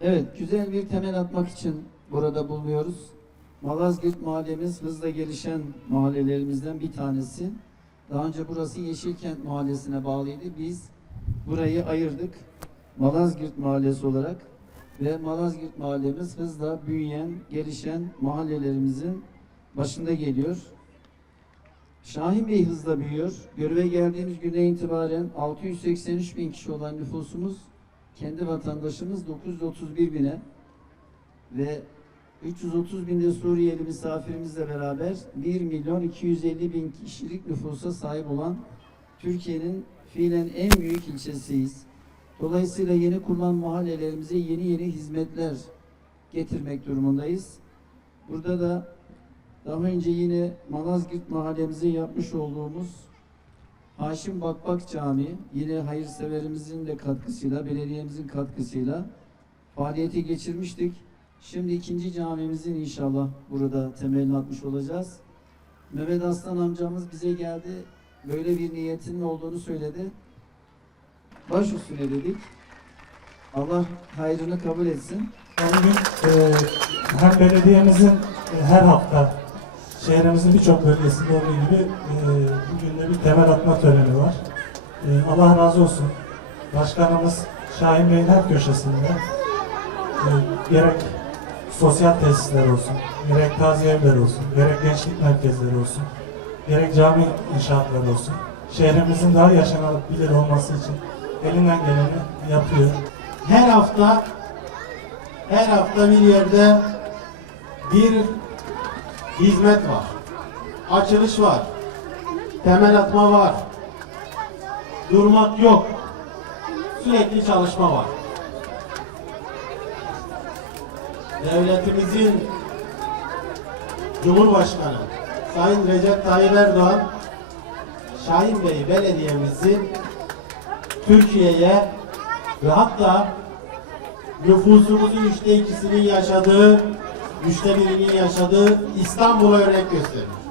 Evet, güzel bir temel atmak için burada bulunuyoruz. Malazgirt mahallemiz hızla gelişen mahallelerimizden bir tanesi. Daha önce burası Yeşilkent mahallesine bağlıydı. Biz burayı ayırdık. Malazgirt mahallesi olarak ve Malazgirt mahallemiz hızla büyüyen, gelişen mahallelerimizin başında geliyor. Şahin Bey hızla büyüyor. Göreve geldiğimiz güne itibaren 683 bin kişi olan nüfusumuz kendi vatandaşımız 931 bine ve 330 binde Suriyeli misafirimizle beraber 1 milyon 250 bin kişilik nüfusa sahip olan Türkiye'nin fiilen en büyük ilçesiyiz. Dolayısıyla yeni kurulan mahallelerimize yeni yeni hizmetler getirmek durumundayız. Burada da daha önce yine Malazgirt mahallemize yapmış olduğumuz Haşim Bakbak Camii yine hayırseverimizin de katkısıyla, belediyemizin katkısıyla faaliyete geçirmiştik. Şimdi ikinci camimizin inşallah burada temelini atmış olacağız. Mehmet Aslan amcamız bize geldi. Böyle bir niyetinin olduğunu söyledi. Baş üstüne dedik. Allah hayrını kabul etsin. Bugün e, hem belediyemizin e, her hafta şehrimizin birçok bölgesinde olduğu gibi e, bugün de bir temel atma töreni var. E, Allah razı olsun. Başkanımız Şahin Bey'in her köşesinde e, gerek sosyal tesisler olsun, gerek taziye evler olsun, gerek gençlik merkezleri olsun, gerek cami inşaatları olsun, şehrimizin daha yaşanabilir olması için elinden geleni yapıyor. her hafta her hafta bir yerde bir hizmet var. Açılış var. Temel atma var. Durmak yok. Sürekli çalışma var. Devletimizin Cumhurbaşkanı Sayın Recep Tayyip Erdoğan Şahin Bey belediyemizi Türkiye'ye ve hatta nüfusumuzun üçte ikisinin yaşadığı, üçte birinin yaşadığı İstanbul'a örnek gösterir.